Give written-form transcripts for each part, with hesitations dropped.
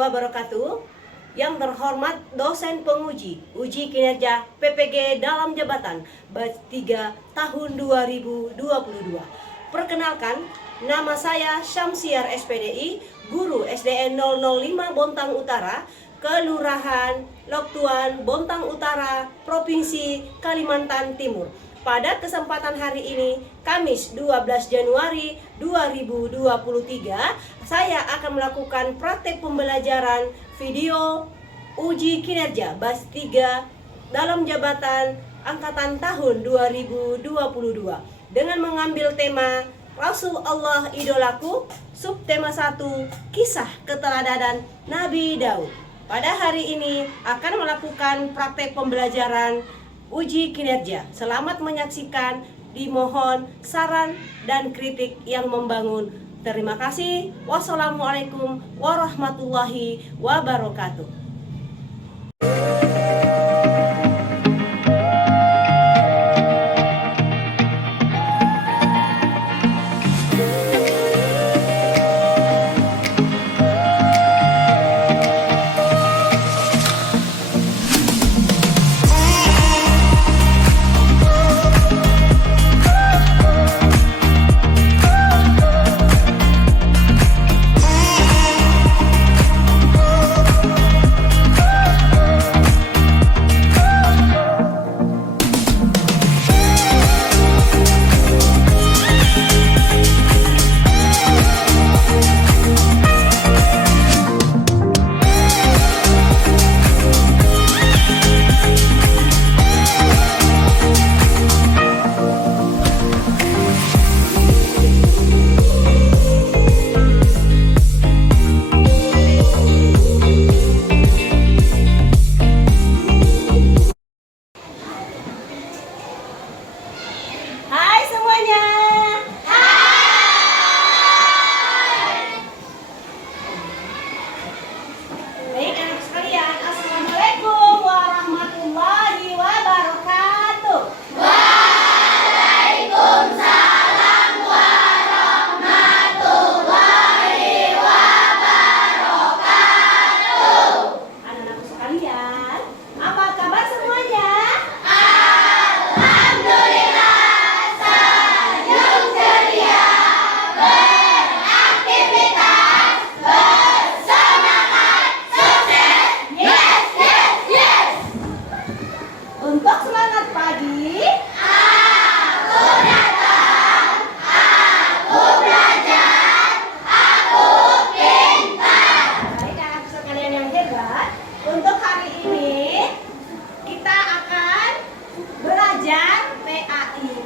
Wabarakatuh. Yang terhormat dosen penguji uji kinerja PPG dalam jabatan batch 3 tahun 2022. Perkenalkan, nama saya Syamsiar SPDI, guru SDN 005 Bontang Utara, Kelurahan Loktuan, Bontang Utara, Provinsi Kalimantan Timur. Pada kesempatan hari ini, Kamis 12 Januari 2023, saya akan melakukan praktek pembelajaran video uji kinerja batch 3 dalam jabatan angkatan tahun 2022 dengan mengambil tema Rasul Allah Idolaku, subtema 1, kisah keteladanan Nabi Daud. Pada hari ini akan melakukan praktek pembelajaran uji kinerja. Selamat menyaksikan, dimohon saran dan kritik yang membangun. Terima kasih. Wassalamualaikum warahmatullahi wabarakatuh.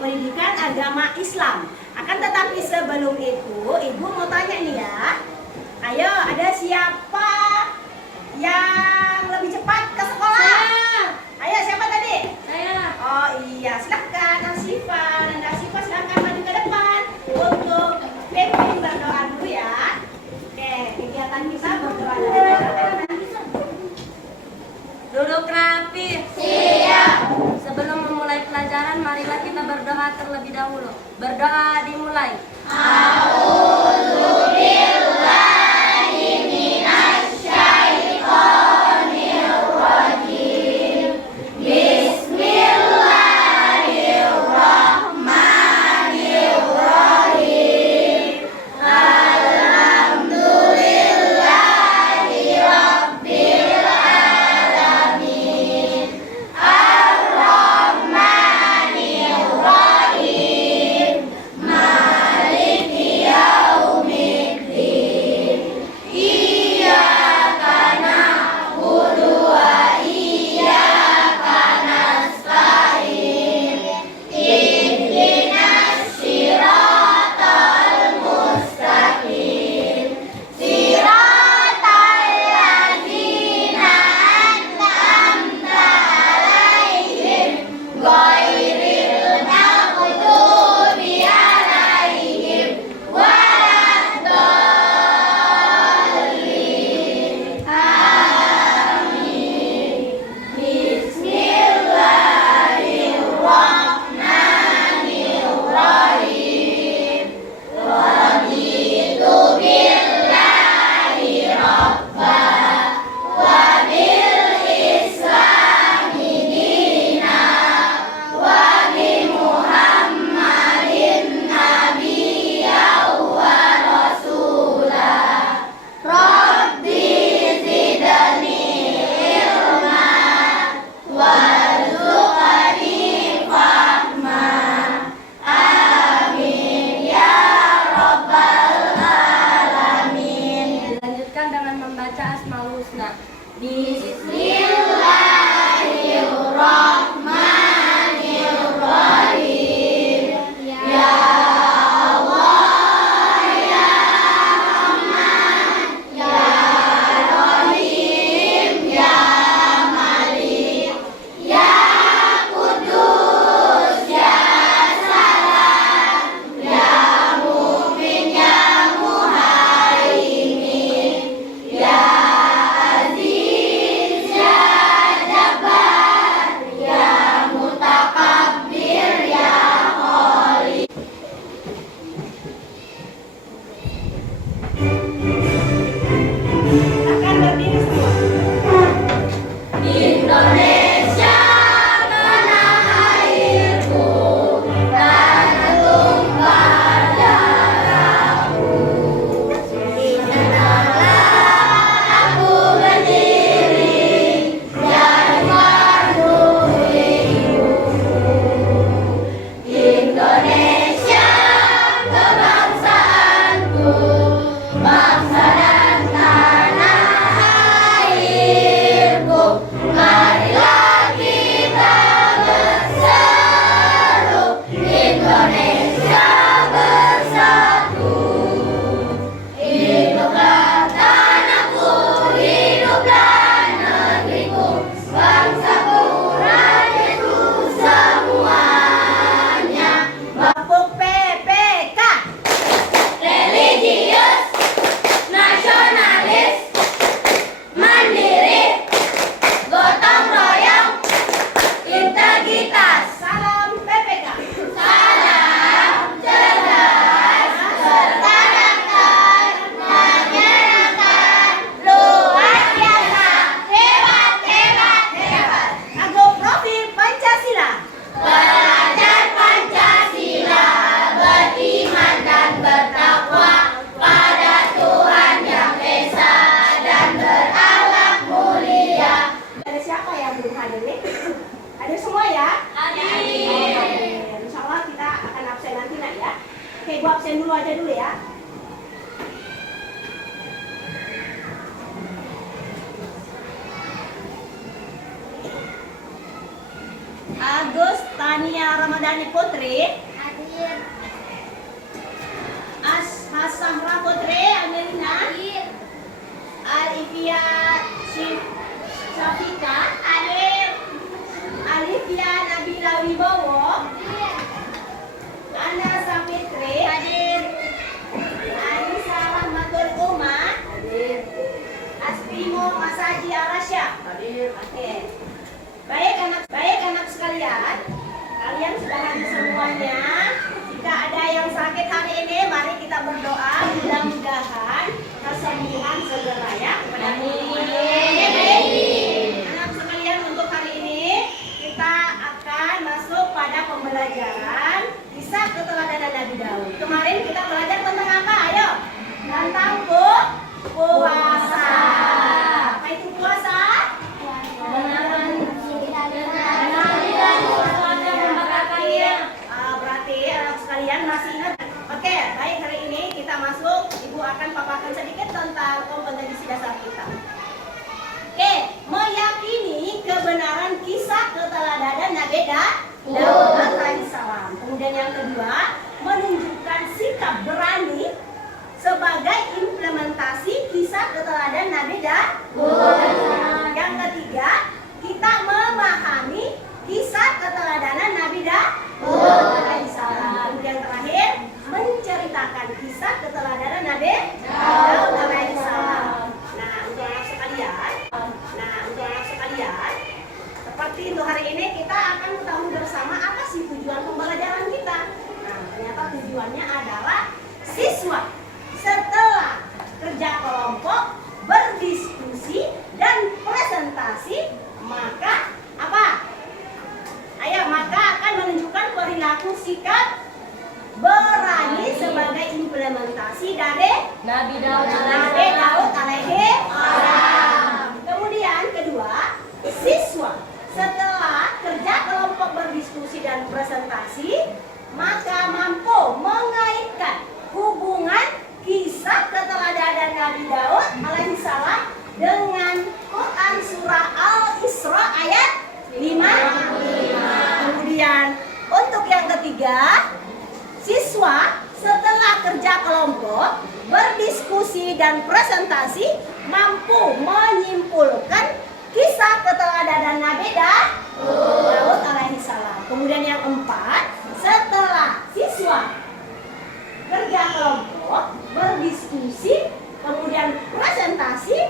Pendidikan Agama Islam. Akan tetapi sebelum itu, Ibu mau tanya nih ya. Ayo, ada siapa yang lebih cepat ke sekolah? Saya. Ayo, siapa tadi? Saya. Oh iya, silakan Asifa dan Asifa silakan maju ke depan untuk pimpin berdoa dulu ya. Oke, kegiatan kita berdoa dulu. Duduk rapi. Siap. Sebelum memulai pelajaran, marilah kita berdoa terlebih dahulu. Berdoa dimulai. Maliki husna. Akan berdiri semua. Indonesia tanah airku, tanah tumpah darahku. Di sanalah aku berdiri dan menuju Indonesia kebangsaanku, bangsa dan tanah airku. Marilah kita berseru, Indonesia bersatu. Hiduplah tanahku, hiduplah negeriku, bangsaku, rakyatku semuanya. Kelompok PPK. Religius, nasionalis, mandiri, gotong royong, integritas. Salam PPK. Salam cerdas, berkarakter, menyenangkan, luar biasa, hebat, hebat, hebat. Ago profil Pancasila. Belajar Pancasila, beriman dan bertakwa pada Tuhan Yang Esa dan berakhlak mulia. Ada siapa yang belum hadir nih? Hadir semua ya? Hadir. Oke, insya Allah kita akan absen nanti nak ya. Oke, gua absen dulu aja dulu ya. Agus Tania Ramadhani Putri. Hadir. Hasahra Putri Amelina. Alivia Syafika. Alivia Nabila Wibowo. Ana Sapitri. Anissa Rahmatul Umar. Aspimo Masaji Arasya. Oke. Baik anak sekalian, kalian sudah hadir semuanya. Jika ada yang sakit hari ini, mari kita berdoa mudah-mudahan kesembuhan segera ya. Anak sekalian, untuk hari ini kita akan masuk pada pembelajaran kisah keteladanan Nabi Daud. Kemarin kita belajar tentang apa? Ayo, tentang puasa. Apa itu puasa? Berarti anak sekalian masih ingat? Oke, baik, hari ini kita masuk. Ibu akan paparkan sedikit tentang kompetensi dasar kita. Oke, meyakini kebenaran kisah keteladanan Nabi Daud alaihissalam. Kemudian yang kedua, menunjukkan sikap berani sebagai implementasi kisah keteladanan Nabi Daud. Yang ketiga, kita memahami kisah keteladanan Nabi Daud alaihissalam. Kemudian terakhir, menceritakan kisah keteladanan Nabi Daud alaihissalam. Nah, untuk anak sekalian, seperti untuk hari ini kita akan ketahui bersama apa sih tujuan pembelajaran kita. Nah, ternyata tujuannya adalah siswa setelah kerja kelompok, berdiskusi dan presentasi, maka apa? Maka akan menunjukkan perilaku sikap berani sebagai implementasi dari Nabi Daud alaihissalam. Kemudian kedua, siswa setelah kerja kelompok, berdiskusi dan presentasi, maka mampu mengaitkan hubungan kisah keteladanan Nabi Daud alaihissalam dengan kemudian presentasi mampu menyimpulkan kisah keteladanan Nabi Daud alaihissalam. Kemudian yang 4, setelah siswa kerja kelompok, berdiskusi, kemudian presentasi,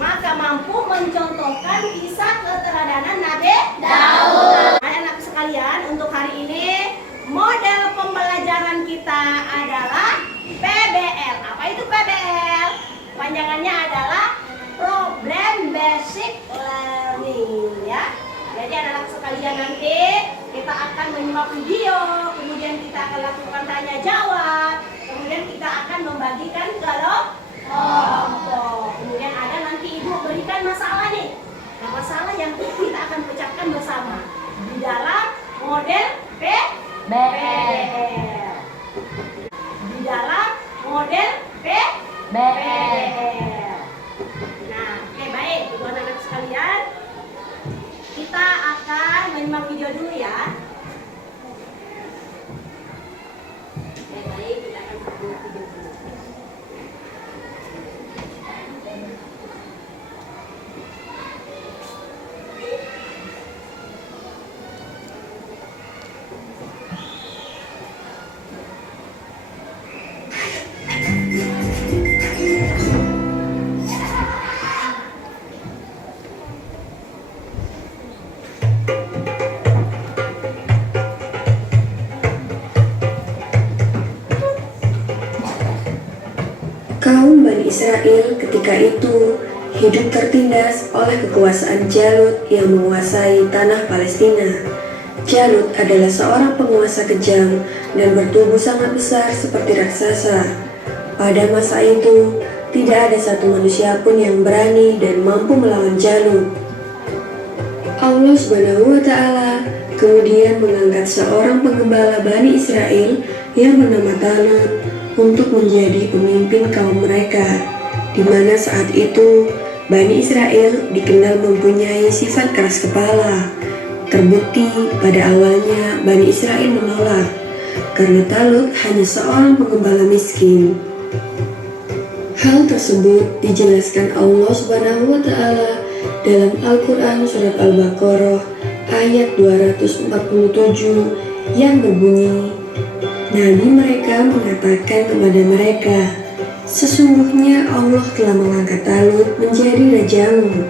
maka mampu mencontohkan kisah keteladanan Nabi Daud. Anak-anak sekalian, untuk hari ini model pembelajaran kita adalah PBL. Apa itu PBL? Panjangannya adalah Problem Basic Learning, ya. Jadi anak-anak sekalian, nanti kita akan menyimak video, kemudian kita akan lakukan tanya jawab, kemudian kita akan membagikan kelompok. Kemudian ada nanti ibu berikan masalah nih. Nah, masalah yang kita akan pecahkan bersama di dalam model PBL. Di dalam model PBL. Nah, oke, baik, ibu anak-anak sekalian, kita akan menyimak video dulu ya. Baik, kita akan menyimak video dulu. Kaum Bani Israel ketika itu hidup tertindas oleh kekuasaan Jalut yang menguasai tanah Palestina. Jalut adalah seorang penguasa kejam dan bertubuh sangat besar seperti raksasa. Pada masa itu, tidak ada satu manusia pun yang berani dan mampu melawan Jalut. Allah Subhanahu wa Ta'ala kemudian mengangkat seorang penggembala Bani Israel yang bernama Talut untuk menjadi pemimpin kaum mereka, di mana saat itu Bani Israel dikenal mempunyai sifat keras kepala. Terbukti pada awalnya Bani Israel menolak karena Talut hanya seorang penggembala miskin. Hal tersebut dijelaskan Allah Subhanahu wa Ta'ala dalam Al-Quran Surat Al-Baqarah ayat 247 yang berbunyi, Nabi mereka mengatakan kepada mereka, sesungguhnya Allah telah mengangkat Talut menjadi rajamu.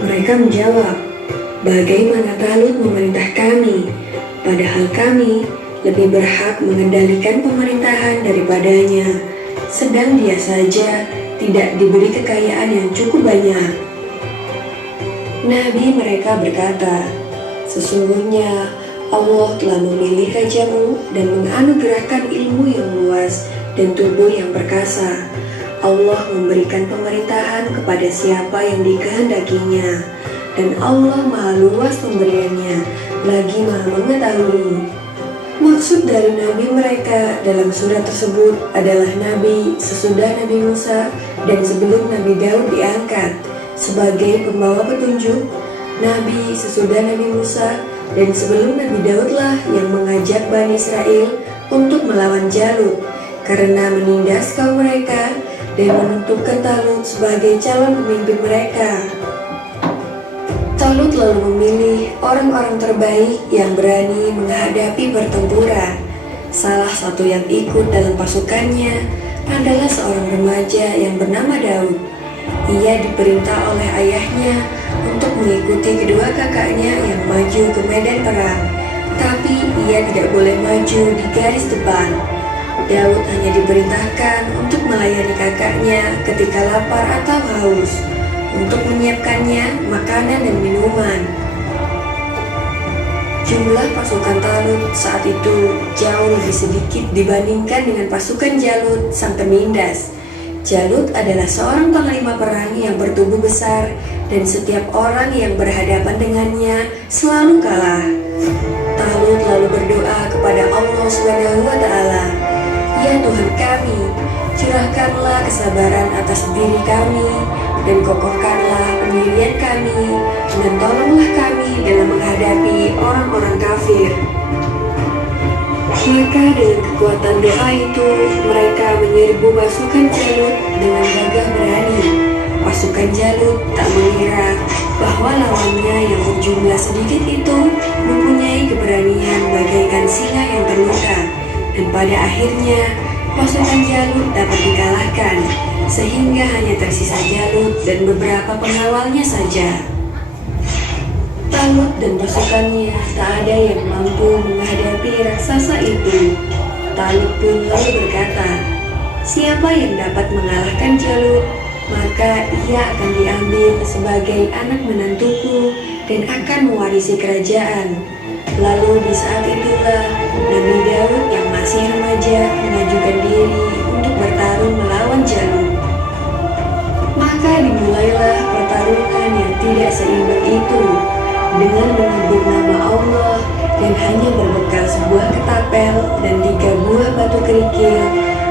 Mereka menjawab, bagaimana Talut memerintah kami, padahal kami lebih berhak mengendalikan pemerintahan daripadanya, sedang dia saja tidak diberi kekayaan yang cukup banyak. Nabi mereka berkata, sesungguhnya Allah telah memilih rajamu dan menganugerahkan ilmu yang luas dan tubuh yang perkasa. Allah memberikan pemerintahan kepada siapa yang dikehendakinya, dan Allah maha luas pemberiannya, lagi maha mengetahui. Maksud dari Nabi mereka dalam surat tersebut adalah Nabi sesudah Nabi Musa dan sebelum Nabi Daud diangkat sebagai pembawa petunjuk, Nabi sesudah Nabi Musa dan sebelum Nabi Daudlah yang mengajak Bani Israel untuk melawan Jalut karena menindas kaum mereka dan menentukan Talut sebagai calon pemimpin mereka. Talut lalu memilih orang-orang terbaik yang berani menghadapi pertempuran. Salah satu yang ikut dalam pasukannya adalah seorang remaja yang bernama Daud. Ia diperintah oleh ayahnya untuk mengikuti kedua kakaknya yang maju ke medan perang, tapi ia tidak boleh maju di garis depan. Daud hanya diperintahkan untuk melayani kakaknya ketika lapar atau haus, untuk menyiapkannya makanan dan minuman. Jumlah pasukan Talut saat itu jauh lebih sedikit dibandingkan dengan pasukan Jalut sang penindas. Jalut adalah seorang panglima perang yang bertubuh besar dan setiap orang yang berhadapan dengannya selalu kalah. Talut lalu berdoa kepada Allah Subhanahu wa Ta'ala, ya Tuhan kami, curahkanlah kesabaran atas diri kami dan kokohkanlah pendirian kami dan tolonglah kami dalam menghadapi orang-orang kafir. Maka dengan kekuatan doa itu, mereka menyerbu pasukan Jalut dengan gagah berani. Pasukan Jalut tak mengira bahwa lawannya yang berjumlah sedikit itu mempunyai keberanian bagaikan singa yang terluka. Dan pada akhirnya, pasukan Jalut dapat dikalahkan, sehingga hanya tersisa Jalut dan beberapa pengawalnya saja. Talut dan pasukannya tak ada yang mampu menghadapi raksasa itu. Talut pun lalu berkata, "Siapa yang dapat mengalahkan Jalut, maka ia akan diambil sebagai anak menantuku dan akan mewarisi kerajaan." Lalu di saat itulah Nabi Daud yang masih remaja mengajukan diri untuk bertarung melawan Jalut. Maka dimulailah pertarungan yang tidak seimbang itu. Dengan menyebut nama Allah dan hanya berbekal sebuah ketapel dan 3 buah batu kerikil,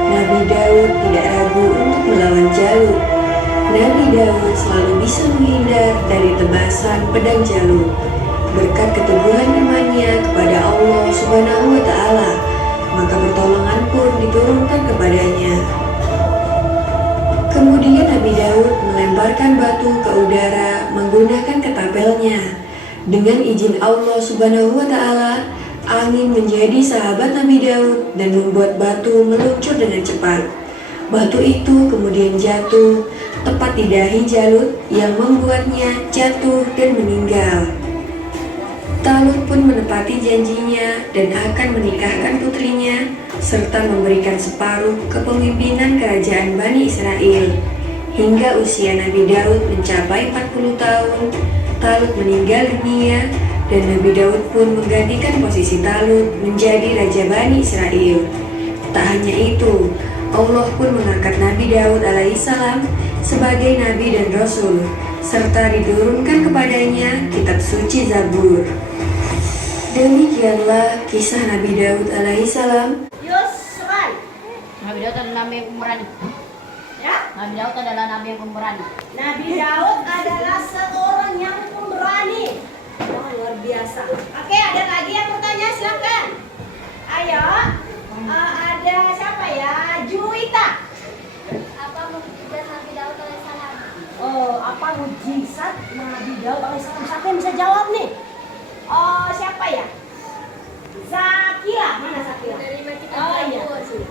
Nabi Daud tidak ragu untuk melawan Jalut. Nabi Daud selalu bisa menghindar dari tebasan pedang Jalut. Berkat keteguhan imannya kepada Allah Subhanahu wa Ta'ala, maka pertolongan pun diturunkan kepadanya. Kemudian Nabi Daud melemparkan batu ke udara menggunakan ketapelnya. Dengan izin Allah Subhanahu wa Ta'ala, angin menjadi sahabat Nabi Daud dan membuat batu meluncur dengan cepat. Batu itu kemudian jatuh tepat di dahi Jalut yang membuatnya jatuh dan meninggal. Talut pun menepati janjinya dan akan menikahkan putrinya serta memberikan separuh kepemimpinan kerajaan Bani Israel. Hingga usia Nabi Daud mencapai 40 tahun, Talut meninggal dunia dan Nabi Daud pun menggantikan posisi Talut menjadi Raja Bani Israel. Tak hanya itu, Allah pun mengangkat Nabi Daud alaihissalam sebagai Nabi dan Rasul, serta diturunkan kepadanya kitab suci Zabur. Demikianlah kisah Nabi Daud alaihissalam. Yusran. Nabi Daud adalah nabi yang pemberani. Ya? Nabi Daud adalah nabi yang pemberani. Nabi Daud adalah seorang yang pemberani. Wah, luar biasa. Oke, ada lagi yang bertanya, silakan. Ayo. Ada siapa ya? Juwita. Apa mukjizat Nabi Daud alaihissalam? Oh, apa mujizat Nabi Daud alaihissalam? Siapa yang bisa jawab nih? Oh, siapa ya? Zakila. Mana Zakila? Menerima kitab Oh iya. Zabur.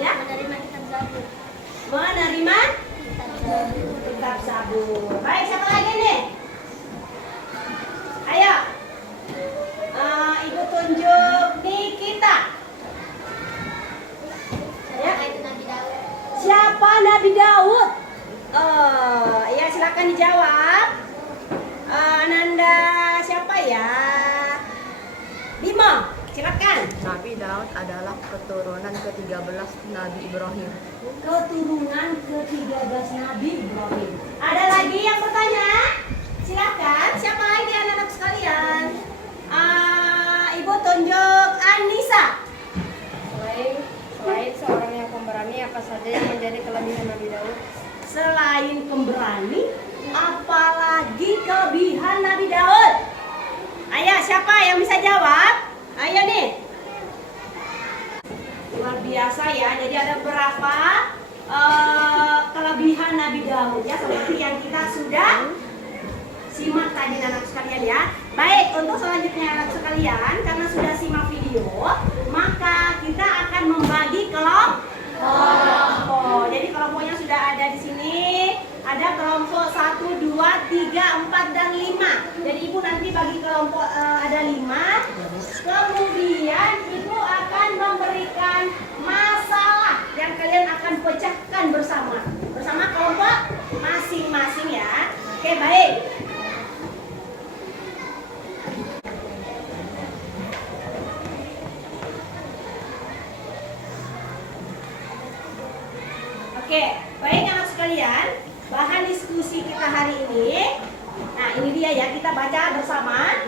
Ya? Menerima kitab Zabur. Menerima Kitab Zabur. kitab Zabur. Baik, siapa lagi nih? Ayo. Ibu tunjuk Nikita. Ya. Apa itu Nabi Daud? Siapa Nabi Daud? Ya silakan dijawab. Ananda siapa ya? Bimo, silakan. Nabi Daud adalah keturunan ke-13 Nabi Ibrahim. Keturunan ke-13 Nabi Ibrahim. Ada lagi yang bertanya? Silakan. Siapa lagi anak-anak sekalian? Ibu tunjuk Anissa. Selain seorang yang pemberani, apa saja yang menjadi kelebihan Nabi Daud? Selain pemberani, apalagi kelebihan Nabi Daud? Ayo, siapa yang bisa jawab? Ayo nih. Luar biasa ya. Jadi ada beberapa kelebihan Nabi Daud ya, seperti yang kita sudah simak tadi anak sekalian ya. Baik, untuk selanjutnya anak sekalian, karena sudah simak video, maka kita akan membagi kelompok. Jadi kelompoknya sudah ada di sini. Ada kelompok 1, 2, 3, 4, dan 5. Jadi ibu nanti bagi kelompok ada 5. Kemudian ibu akan memberikan masalah yang kalian akan pecahkan bersama kelompok masing-masing ya. Oke, baik. Oke, baik anak sekalian, bahan diskusi kita hari ini. Nah, ini dia ya, kita baca bersama.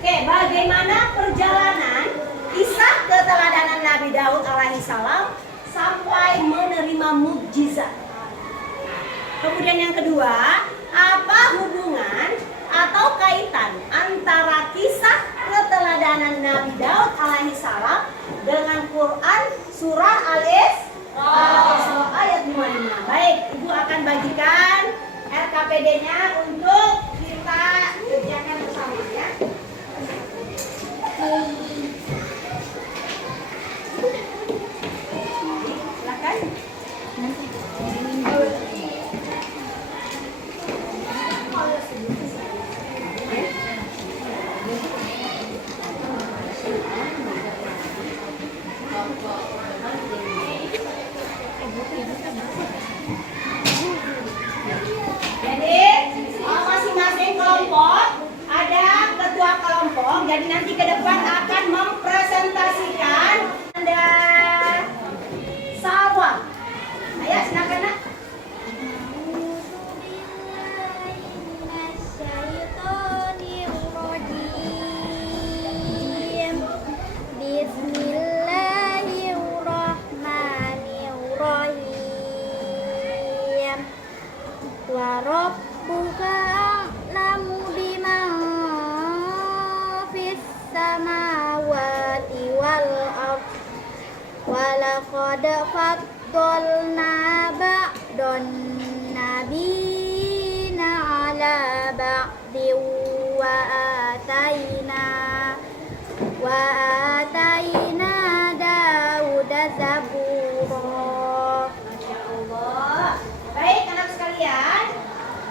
Oke, bagaimana perjalanan kisah keteladanan Nabi Daud alaihissalam sampai menerima mukjizat. Kemudian yang kedua, apa hubungan atau kaitan antara kisah keteladanan Nabi Daud alaihissalam dengan Quran surah Al-Isra ayat 55. Baik, Ibu akan bagikan LKPD-nya untuk kita kerjakan bersama ya. Silakan. Jadi masing-masing kelompok ada ketua kelompok. Jadi nanti ke depan akan mempresentasikan Anda sawah. Ayo silakan nak. Bismillahirrahmanirrahim. Wa rabbuka a'lamu biman fis samawati wal ardh. Wa laqad faddalna ba'dun nabiyina 'ala ba'din wa atayna Dauda zabura. Masya Allah. Baik anak sekalian,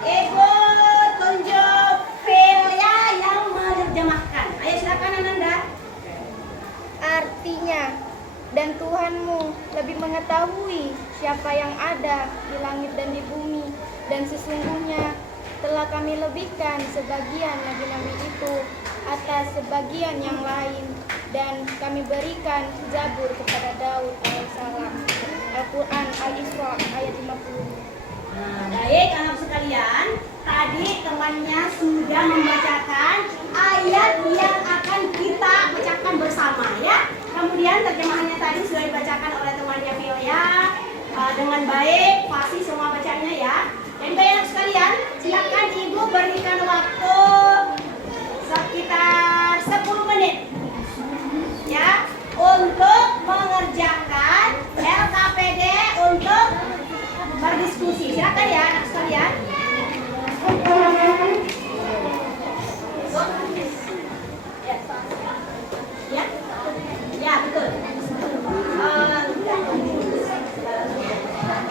Ibu tunjuk Filia yang menerjemahkan. Ayo silakan Ananda. Artinya, dan Tuhanmu lebih mengetahui siapa yang ada di langit dan di bumi, dan sesungguhnya telah kami lebihkan sebagian nabi-nabi itu atas sebagian yang lain, dan kami berikan Zabur kepada Daud alaihissalam. Al-Quran Al-Isra ayat 50. Nah, baik anak sekalian, tadi temannya sudah membacakan ayat yang akan kita bacakan bersama ya. Kemudian terjemahannya tadi sudah dibacakan oleh temannya Filia dengan baik, pasti semua bacanya ya. Dan baik anak sekalian, silakan Ibu berikan waktu sekitar 10 menit ya untuk mengerjakan LKPD untuk berdiskusi. Silakan ya anak sekalian. Ya, ya betul.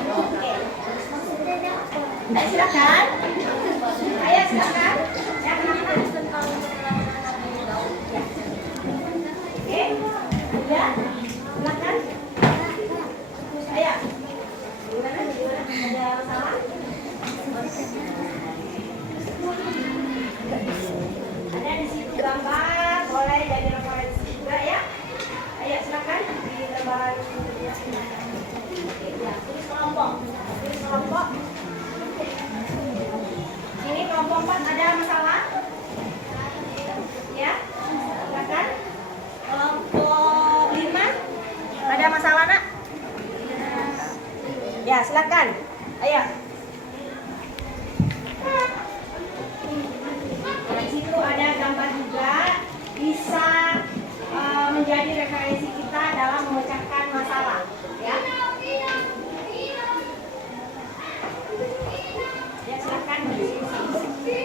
Oke. Ayo silakan. Ayo silakan. Ya kenapa? Oke. Ya. Silakan. Ayo. Gimana? Ada masalah? Ada di situ gambar, boleh jadi referensi juga ya. Ayo silakan di lembaran. Oke, ya, tulis kelompok. Tulis kelompok. Ini kelompok 4 ada masalah? Ya. Silakan. Kelompok 5 ada masalah, Nak? Ya, silakan. Ayo. Di situ ada gambar juga, bisa menjadi referensi kita dalam memecahkan masalah, ya. Ya, silakan berdiskusi.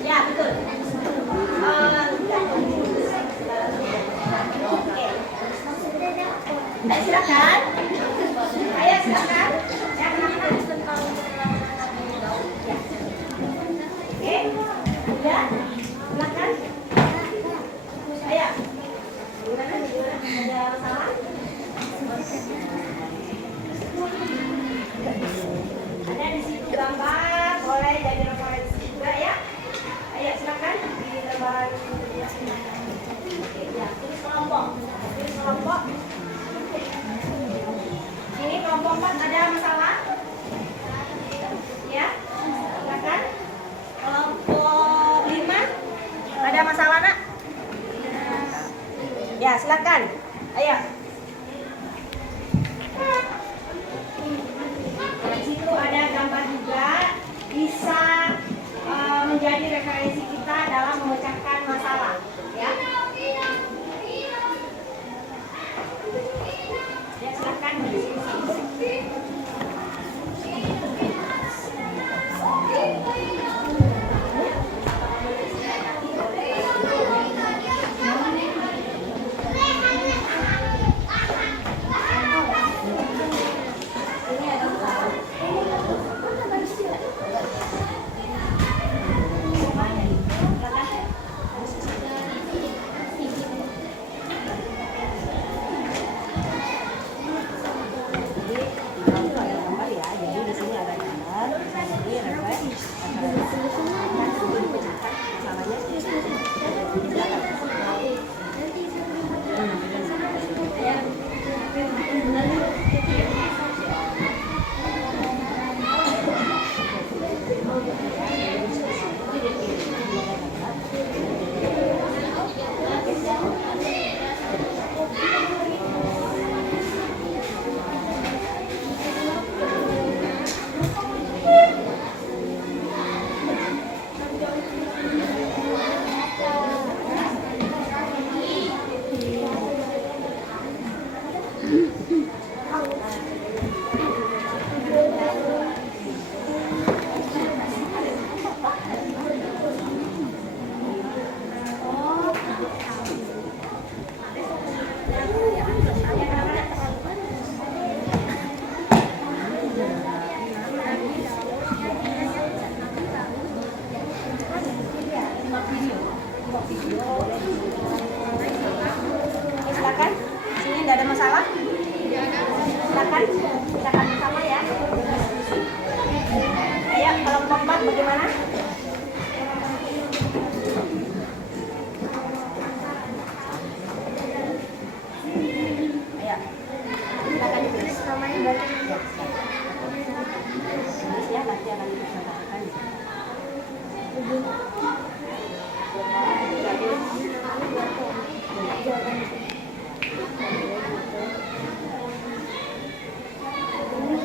Ya, betul. Oke. Silakan. Ayo silakan. Ya, kenapa? Oke. Ya. Silakan. Ayo. Gimana? Ada masalah? Ada di situ gambar, boleh jadi referensi juga ya. Ayo silakan di lembaran. Oke, ya, tulis kelompok. Tulis kelompok. Ini kelompok 4 ada masalah. Ayo. Di situ ada gambar juga, bisa menjadi referensi kita dalam memecahkan masalah, ya. Ya, silakan berdiskusi. Silakan, sini tidak ada masalah. Silakan, silakan bersama ya. Ayo, kalau keempat bagaimana? Ayo, silakan ditulis namanya baca. Tulis ya, nanti akan disampaikan.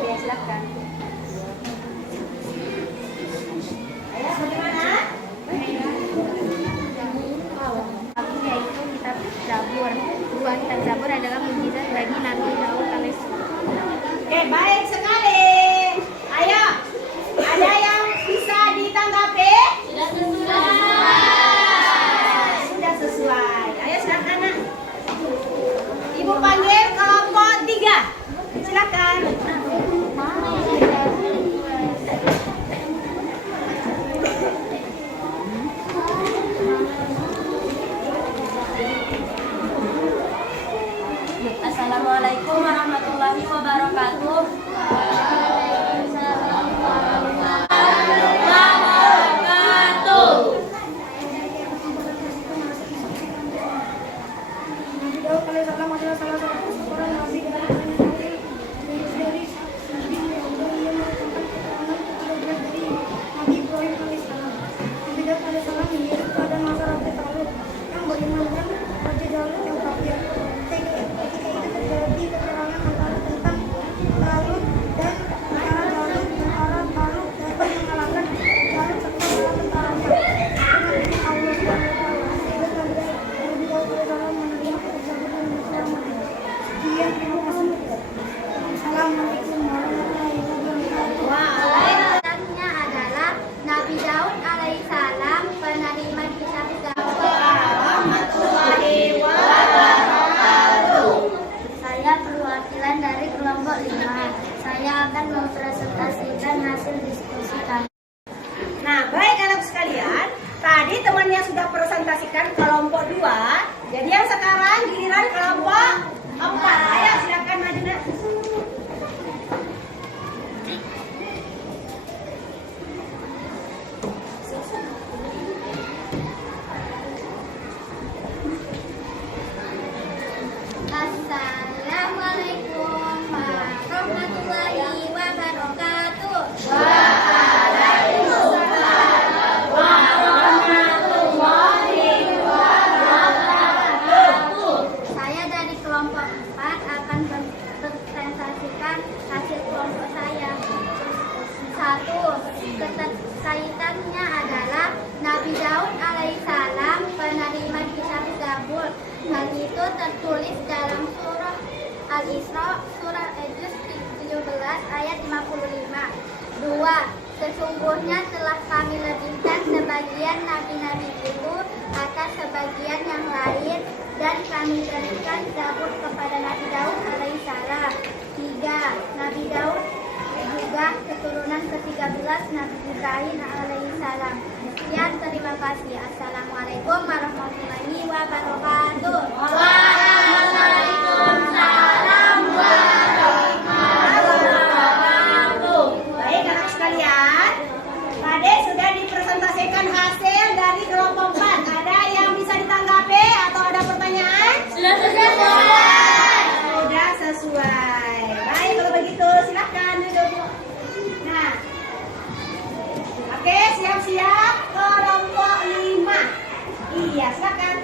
Ya, silakan. Ayo, bagaimana? Yaitu kitab Zabur. Buah kitab Zabur adalah mukjizat bagi Nabi Daud alaihissalam. Oke, baik sekali. Ayo, ada yang bisa ditanggapi? Sudah sesuai. Ayo, silakan anak. Ibu panggil kelompok 3. Silakan. Assalamualaikum warahmatullahi wabarakatuh. Daud alaihissalam adalah salah satu seorang nabi dari Allah yang merupakan keturunan ke-13 dari Nabi Ibrahim alaihissalam. Nabi Daud alaihissalam hidup pada masa Raja Talut yang berimankan Raja Jalut yang kafir. Ketika itu terjadi peperangan antara tentang Talut kelompok 4 akan presentasikan hasil kelompok saya. 1. Keterkaitannya adalah Nabi Daud alaihissalam penerima kitab Zabur. Hal itu tertulis dalam surah Al-Isra surah Al-Juz 17 ayat 55. 2. Sesungguhnya telah kami lebihkan sebagian nabi-nabi itu atas sebagian yang lain, dan kami berikan Zabur kepada Nabi Daud alaihissalam. 3. Nabi Daud juga keturunan ke-13 Nabi Ibrahim alaihissalam. Sekian, terima kasih. Assalamualaikum warahmatullahi wabarakatuh. Waalaikumsalam warahmatullahi. Baik anak sekalian, tadi sudah dipresentasikan hasil dari kelompok 4. Ada yang bisa ditanggapi atau ada pertanyaan? Sudah sesuai. Baik, kalau begitu silakan duduk. Nah, oke, siap-siap kelompok 5. Iya, silakan.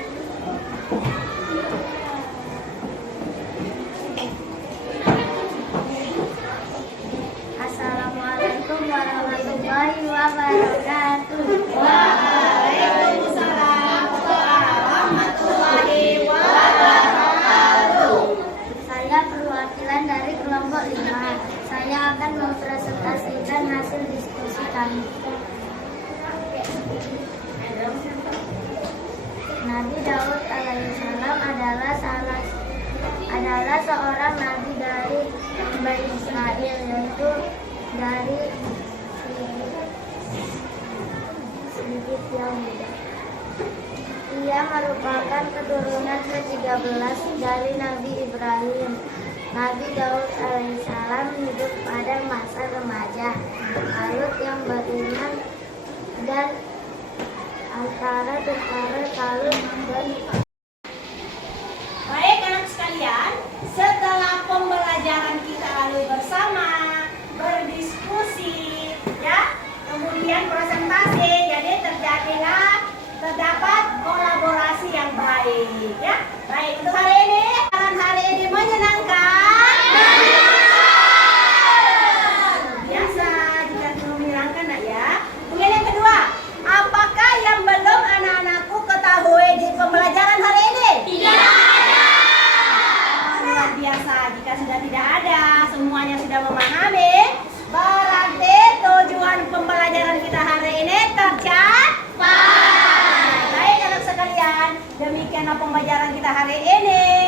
Assalamualaikum warahmatullahi wabarakatuh. Waalaikumsalam warahmatullahi wabarakatuh. Saya perwakilan dari kelompok 5. Saya akan mempresentasikan hasil diskusi kami. Nabi Daud alaihissalam adalah seorang nabi dari Bani Israel, yaitu dari sedikit yang muda. Ia merupakan keturunan ke-13 dari Nabi Ibrahim. Nabi Daud alaihissalam hidup pada masa remaja, Talut yang beriman, dan antara Talut dan Baik anak sekalian, setelah pembelajaran kita lalui bersama, berdiskusi, ya, kemudian presentasi, jadi terdapat kolaborasi yang baik, ya. Baik, untuk hari ini menyenangkan. Biasa jika belum menyenangkan, nak ya. Kemudian yang kedua, apakah yang belum anak-anakku ketahui di pembelajaran hari ini? Luar biasa, jika sudah tidak ada, semuanya sudah memahami, berarti tujuan pembelajaran kita hari ini tercapai. Baik anak sekalian, demikianlah pembelajaran kita hari ini.